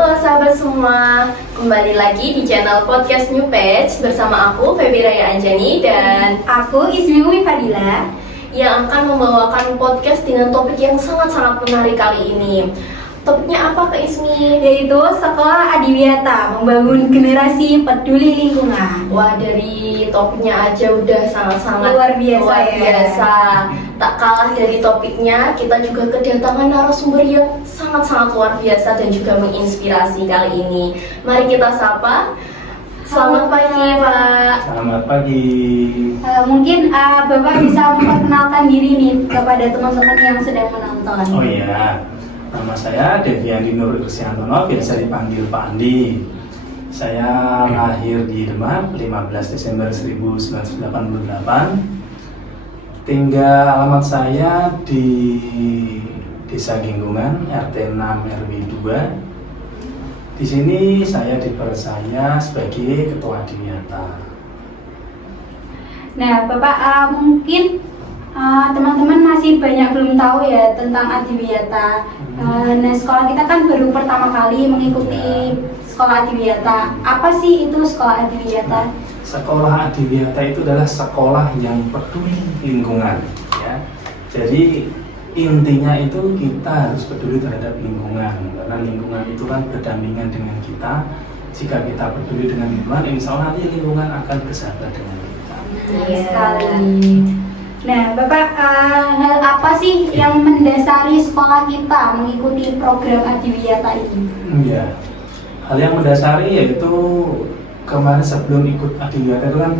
Halo sahabat semua, kembali lagi di channel podcast New Page bersama aku Feby Raya Anjani dan aku Ismi Umi Fadila yang akan membawakan podcast dengan topik yang sangat-sangat menarik kali ini. Topiknya apa Kak Ismi? yaitu Sekolah Adiwiyata Membangun Generasi Peduli Lingkungan. Wah, dari topiknya aja udah sangat-sangat Luar biasa. Tak kalah dari topiknya, kita juga kedatangan narasumber yang sangat-sangat luar biasa dan juga menginspirasi kali ini. Mari kita sapa. Selamat pagi Pak. Selamat pagi. Mungkin Bapak bisa memperkenalkan diri nih kepada teman-teman yang sedang menonton. Oh iya, nama saya Deviandi Nur Irsiantono, biasa dipanggil Pak Andi. Saya lahir di Demak 15 Desember 1988. Tinggal alamat saya di Desa Ginggungan, RT 6 RW 2. Di sini saya dipercaya sebagai Ketua Adiwiyata. Nah, Bapak mungkin teman-teman masih banyak belum tahu ya tentang Adiwiyata. Nah, sekolah kita kan baru pertama kali mengikuti Sekolah Adiwiyata. Apa sih itu Sekolah Adiwiyata? Sekolah Adiwiyata itu adalah sekolah yang peduli lingkungan, ya. Jadi intinya itu kita harus peduli terhadap lingkungan, karena lingkungan itu kan berdampingan dengan kita. Jika kita peduli dengan lingkungan, insya Allah nanti lingkungan akan bersahabat dengan kita. Iya. Sekali. Nah, Bapak, hal apa sih yang mendasari sekolah kita mengikuti program Adiwiyata ini? Ya, hal yang mendasari yaitu kemarin sebelum ikut Adiwiyata itu kan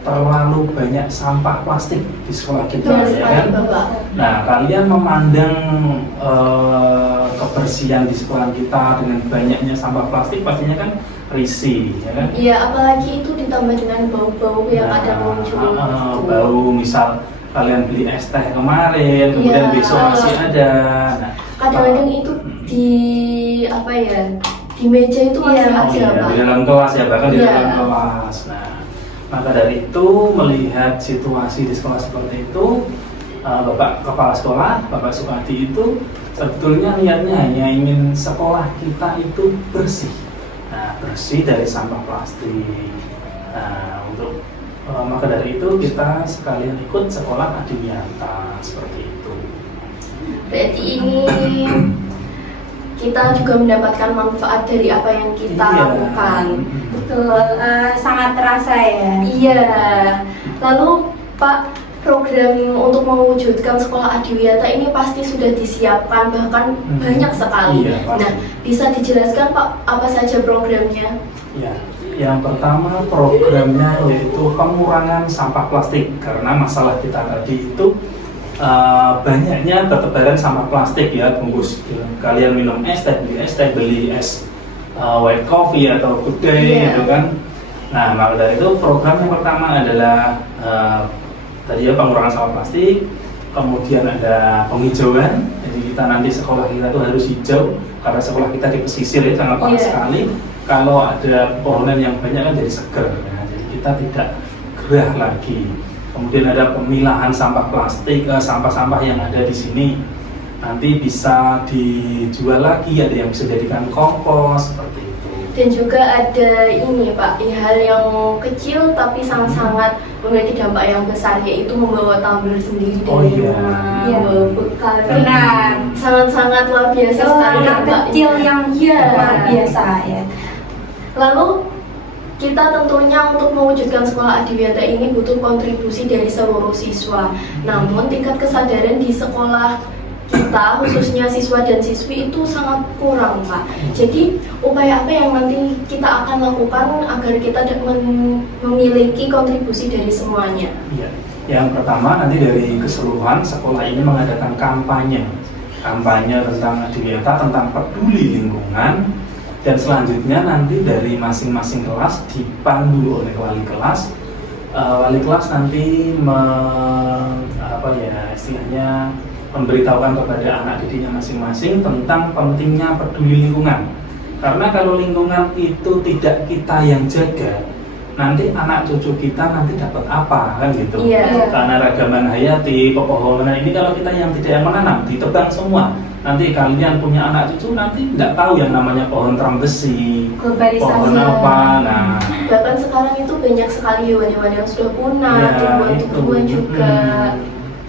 terlalu banyak sampah plastik di sekolah kita, Betul ya sekali, kan? Bapak. Nah, kalian memandang kebersihan di sekolah kita dengan banyaknya sampah plastik pastinya kan risih, ya kan? Iya, apalagi itu ditambah dengan bau-bau yang ada muncul. Bau, misal kalian beli es teh kemarin, kemudian Iya. besok masih ada. Nah, Kadang-kadang itu di apa ya? Di meja itu masih Iya. ada, Pak. di dalam kelas ya, bahkan di Iya. dalam kelas. Nah, maka dari itu melihat situasi di sekolah seperti itu, Bapak Kepala Sekolah, Bapak Sukadi itu sebetulnya niatnya hanya ingin sekolah kita itu bersih. Nah, bersih dari sampah plastik. Nah, maka dari itu kita sekalian ikut sekolah Adiwiyata seperti itu. Berarti ini kita juga mendapatkan manfaat dari apa yang kita Iya. lakukan. Betul, sangat terasa ya. Iya. Lalu Pak, program untuk mewujudkan sekolah Adiwiyata ini pasti sudah disiapkan, bahkan banyak sekali. Iya, pasti. Nah, bisa dijelaskan Pak apa saja programnya? Ya, yang pertama programnya yaitu pengurangan sampah plastik, karena masalah kita tadi itu banyaknya bertebaran sampah plastik ya, bungkus kalian minum es teh, beli es white coffee atau good day gitu kan. Nah, maka dari itu program yang pertama adalah tadi ya pengurangan sampah plastik, kemudian ada penghijauan. Jadi kita nanti sekolah kita tuh harus hijau karena sekolah kita di pesisir ya, sangat panas sekali. Kalau ada pohonan yang banyak kan jadi seger, ya. Jadi kita tidak gerah lagi. Kemudian ada pemilahan sampah plastik, sampah-sampah yang ada di sini nanti bisa dijual lagi, ada yang bisa dijadikan kompos seperti itu. Dan juga ada ini Pak, hal yang kecil tapi sangat-sangat memiliki dampak yang besar, yaitu membawa tumbler sendiri Oh, dari iya. rumah, Iya. membawa bekal. Benar. Sangat-sangat luar biasa sekali Langkah Pak. kecil yang Iya. luar biasa ya. Lalu kita tentunya untuk mewujudkan sekolah Adiwiyata ini butuh kontribusi dari seluruh siswa. Namun tingkat kesadaran di sekolah kita, khususnya siswa dan siswi itu sangat kurang Pak. Jadi upaya apa yang nanti kita akan lakukan agar kita memiliki kontribusi dari semuanya? Iya. Yang pertama nanti dari keseluruhan sekolah ini mengadakan kampanye tentang Adiwiyata, tentang peduli lingkungan. Dan selanjutnya nanti dari masing-masing kelas dipandu oleh wali kelas. Wali kelas nanti istilahnya memberitahukan kepada anak didiknya masing-masing tentang pentingnya peduli lingkungan. Karena kalau lingkungan itu tidak kita yang jaga, nanti anak cucu kita nanti dapat apa, kan gitu. Iya. Karena ragaman hayati, pepohonan ini kalau kita yang tidak yang menanam, ditebang semua, nanti kalian punya anak cucu nanti nggak tahu yang namanya pohon terang besi, Globalisasi. pohon apa. Nah, Bahkan sekarang itu banyak sekali hewan-hewan yang sudah punah, ya, tumbuhan-tumbuhan itu. juga.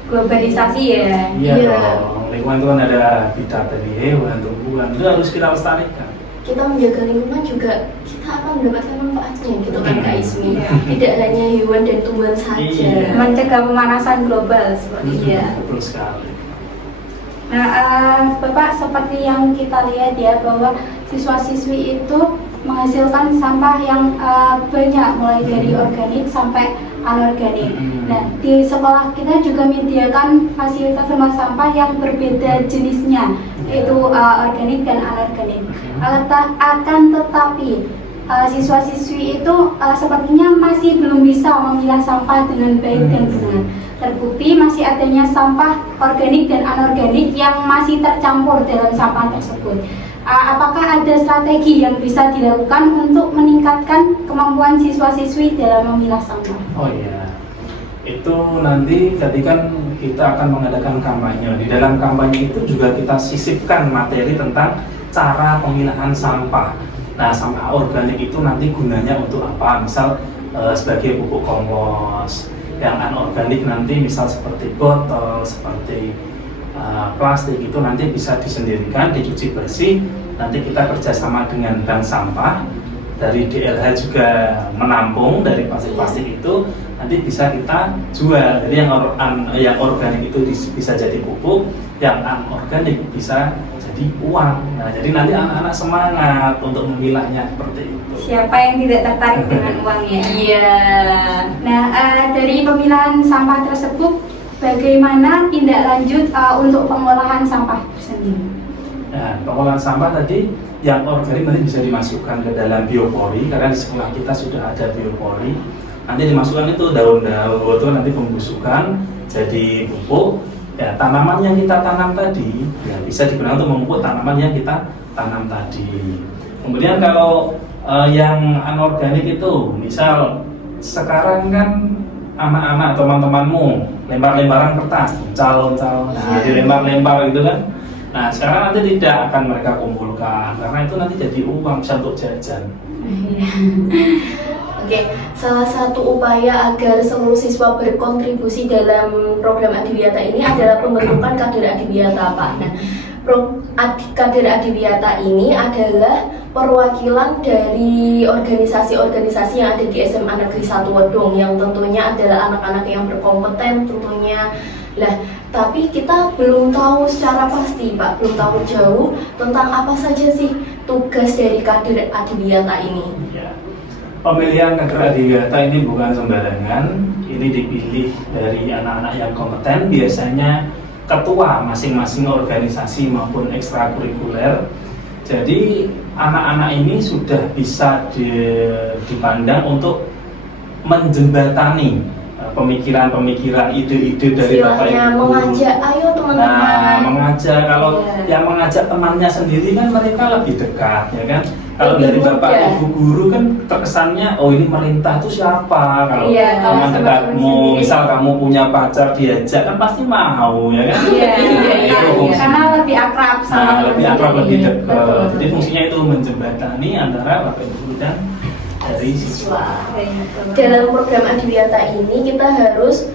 Globalisasi ya. Iya Iya. dong, lingkungan itu kan ada habitat dari hewan, tumbuhan, itu harus kita lestarikan. Kita menjaga lingkungan juga kita akan mendapatkan manfaatnya gitu kan Kak Ismi. Iya. Tidak hanya hewan dan tumbuhan saja. Iya. Mencegah pemanasan global seperti itu. Iya. Betul sekali. Nah, Bapak, seperti yang kita lihat ya bahwa siswa-siswi itu menghasilkan sampah yang banyak, mulai dari organik sampai anorganik. Nah, di sekolah kita juga menyediakan fasilitas rumah sampah yang berbeda jenisnya, yaitu organik dan anorganik. Akan tetapi siswa-siswi itu sepertinya masih belum bisa memilah sampah dengan baik dan benar. Terbukti masih adanya sampah organik dan anorganik yang masih tercampur dalam sampah tersebut. Apakah ada strategi yang bisa dilakukan untuk meningkatkan kemampuan siswa-siswi dalam memilah sampah? Oh iya, itu nanti tadi kan kita akan mengadakan kampanye. Di dalam kampanye itu juga kita sisipkan materi tentang cara pemilahan sampah. Nah, sampah organik itu nanti gunanya untuk apa? Misal sebagai pupuk kompos. Yang anorganik nanti misal seperti botol, seperti plastik itu nanti bisa disendirikan, dicuci bersih. Nanti kita kerjasama dengan bank sampah, dari DLH juga menampung dari plastik-plastik itu, nanti bisa kita jual. Jadi yang organik itu bisa jadi pupuk, yang anorganik bisa jadi uang. Nah, jadi nanti anak-anak semangat untuk memilahnya seperti itu. Siapa yang tidak tertarik dengan uang ya? Iya. Nah, dari pemilahan sampah tersebut, bagaimana tindak lanjut untuk pengolahan sampah tersendiri? Nah, pengolahan sampah tadi yang organik nanti bisa dimasukkan ke dalam biopori, karena di sekolah kita sudah ada biopori. Nanti dimasukkan itu daun-daun itu nanti pembusukan jadi pupuk. Ya, tanaman yang kita tanam tadi ya bisa digunakan untuk memupuk tanaman yang kita tanam tadi. Kemudian kalau yang anorganik itu, misal sekarang kan anak-anak teman-temanmu lempar-lemparan kertas, calon-calon, nah dilempar-lempar gitu kan. Nah, sekarang nanti tidak akan mereka kumpulkan karena itu nanti jadi uang bisa untuk jajan. Oke, salah satu upaya agar seluruh siswa berkontribusi dalam program Adiwiyata ini adalah pembentukan kader Adiwiyata, Pak. Nah, kader Adiwiyata ini adalah perwakilan dari organisasi-organisasi yang ada di SMA Negeri 1 Wedung, yang tentunya adalah anak-anak yang berkompeten tentunya. Lah, tapi kita belum tahu secara pasti, Pak, belum tahu jauh tentang apa saja sih tugas dari kader Adiwiyata ini. Ya. Pemilihan kader Adiwiyata ini bukan sembarangan, ini dipilih dari anak-anak yang kompeten, biasanya ketua masing-masing organisasi maupun ekstrakurikuler. Jadi anak-anak ini sudah bisa dipandang untuk menjembatani pemikiran-pemikiran, ide-ide dari Bapak Istilahnya Ibu. mengajak, ayo teman-teman. Nah, mengajak, kalau Iya. yang mengajak temannya sendiri kan mereka lebih dekat, ya kan? Kalau Lebih dari Bapak mudah. Ibu guru kan terkesannya, oh ini merintah itu siapa? Kalau Iya, kalau teman sama dekatmu, teman sendiri. misal kamu punya pacar diajak kan pasti mau, ya kan? Iya, Itu fungsi. karena lebih akrab sama Nah, lebih akrab, lebih dekat. Betul. Jadi fungsinya itu menjembatani antara Bapak Ibu dan dari siswa. Dalam program Adiwiyata ini kita harus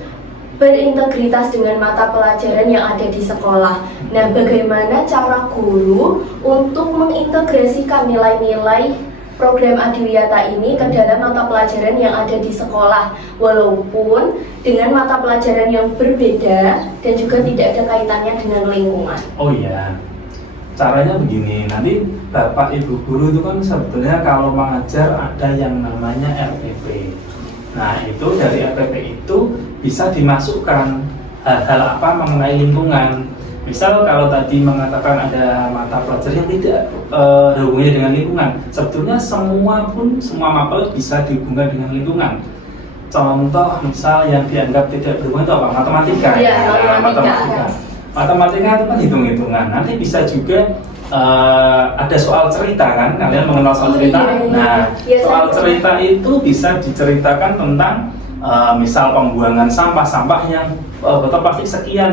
berintegritas dengan mata pelajaran yang ada di sekolah. Nah, bagaimana cara guru untuk mengintegrasikan nilai-nilai program Adiwiyata ini ke dalam mata pelajaran yang ada di sekolah, walaupun dengan mata pelajaran yang berbeda dan juga tidak ada kaitannya dengan lingkungan. Oh iya, caranya begini, nanti Bapak Ibu guru itu kan sebetulnya kalau mengajar ada yang namanya RPP. Nah, itu dari RPP itu bisa dimasukkan hal-hal apa mengenai lingkungan. Misal kalau tadi mengatakan ada mata pelajaran yang tidak ada hubungannya dengan lingkungan, sebetulnya semua mapel bisa dihubungkan dengan lingkungan. Contoh misal yang dianggap tidak berhubungan itu apa? Matematika. Iya, Nah, matematika. Matematika itu kan hitung-hitungan. Nanti bisa juga ada soal cerita kan, kalian mengenal soal cerita. Iya. Nah, Iya, soal saya cerita itu bisa diceritakan tentang misal pembuangan sampah yang botol plastik sekian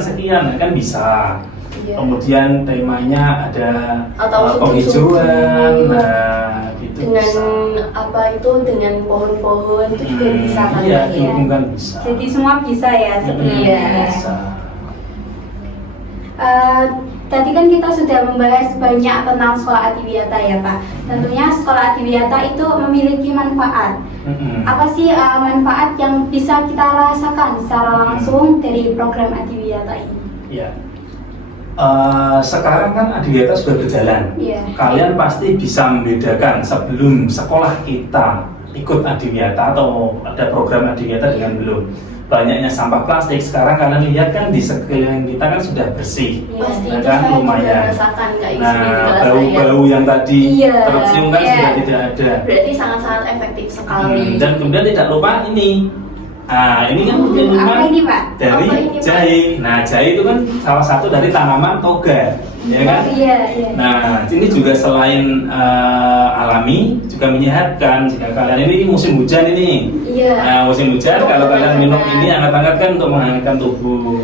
kan bisa. Iya. Kemudian temanya ada Atau penghijauan, studi-studi. nah gitu Dengan bisa. apa itu dengan pohon-pohon itu juga bisa kan Iya, Kak, ya? dihubungkan bisa. Jadi semua bisa ya sebenarnya. Iya. Bisa. Tadi kan kita sudah membahas banyak tentang sekolah adiwiyata ya Pak. Tentunya sekolah adiwiyata itu memiliki manfaat. Apa sih manfaat yang bisa kita rasakan secara langsung dari program adiwiyata ini? Ya. Sekarang kan adiwiyata sudah berjalan. Iya. Kalian pasti bisa membedakan sebelum sekolah kita ikut adiwiyata atau ada program adiwiyata dengan belum. Banyaknya sampah plastik, sekarang kalian lihat kan di sekeliling kita kan sudah bersih. Pasti Nah, itu kan saya juga lumayan. rasakan Kak Ismi di Nah, kelas saya. bau-bau yang tadi Iya, tercium kan iya. sudah tidak ada. Berarti sangat-sangat efektif sekali. Dan kemudian tidak lupa ini. Nah, ini kan minuman Apa ini Pak? dari Apa ini, Pak? jahe. Nah, jahe itu kan salah satu dari tanaman toga, ya kan? Oh, iya, iya. Nah, ini juga selain alami, juga menyehatkan. Jika kalian ini musim hujan ini, Iya. nah musim hujan Untuk kalau kalian minum menghangatkan. ini hangat-hangat kan untuk menghangatkan tubuh.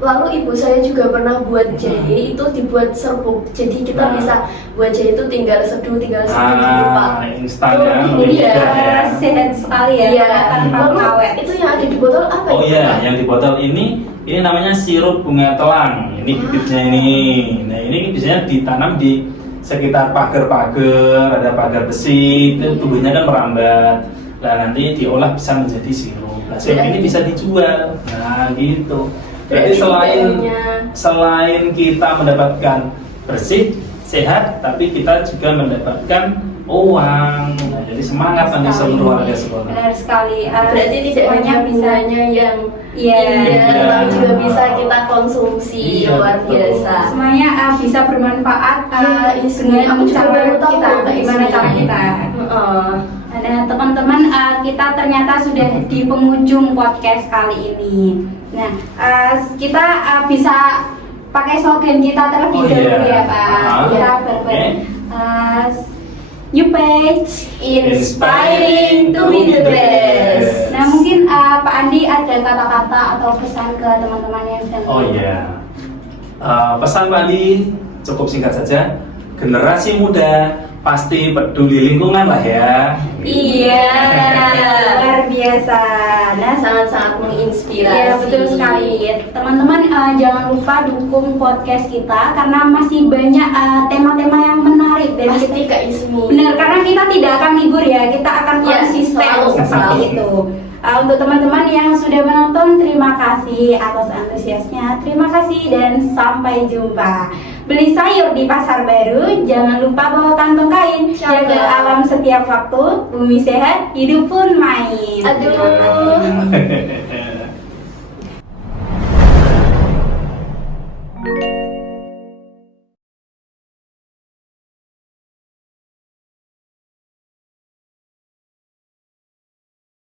Lalu ibu saya juga pernah buat jahe itu dibuat serbuk. Jadi kita Nah. bisa buat jahe itu tinggal seduh gitu Pak. Instan Itu ya, ini lebih ya. mudah ya. Sehat sekali ya, Iya. tanpa Lalu pengawet. itu yang ada di botol apa Oh itu, iya, Pak? yang di botol ini namanya sirup bunga telang. Ini bibitnya ini. Nah, ini biasanya ditanam di sekitar pagar-pagar, ada pagar besi, itu tubuhnya kan merambat. Nah, nanti diolah bisa menjadi sirup. Nah, sirup ini bisa dijual. Nah, gitu. Berarti selain kita mendapatkan bersih, sehat, tapi kita juga mendapatkan uang. Nah, jadi semangat nanti seluruh warga sekolah. Benar sekali. Berarti tidak semuanya hanya bisa. bunganya yang Iya. indah, tapi Iya. juga bisa kita konsumsi. Iya, Luar betul. biasa. Semuanya bisa bermanfaat Ismi, dengan aku juga cara baru tahu kita, Kak bagaimana Ismi. cara kita. Heeh. Nah teman-teman, kita ternyata sudah di penghujung podcast kali ini. Nah kita bisa pakai slogan kita terlebih Oh, dahulu iya. ya Pak. Ah, Kita oke. New page inspiring to be the best. Nah mungkin Pak Andi ada kata-kata atau pesan ke teman-teman yang sedang Oh iya. Pesan Pak Andi cukup singkat saja. Generasi muda pasti peduli lingkungan lah ya. Iya, luar biasa. Nah, Sangat-sangat menginspirasi. iya betul sekali. Teman-teman jangan lupa dukung podcast kita karena masih banyak tema-tema yang menarik dan Pasti Kak Ismi. benar karena kita tidak akan libur ya, kita akan Iya, konsisten selalu. seperti itu. Untuk teman-teman yang sudah menonton, terima kasih atas antusiasnya. Terima kasih dan sampai jumpa. Beli sayur di pasar baru, jangan lupa bawa kantong kain. Jaga alam setiap waktu, bumi sehat, hidup pun main. Aduh. Terima kasih.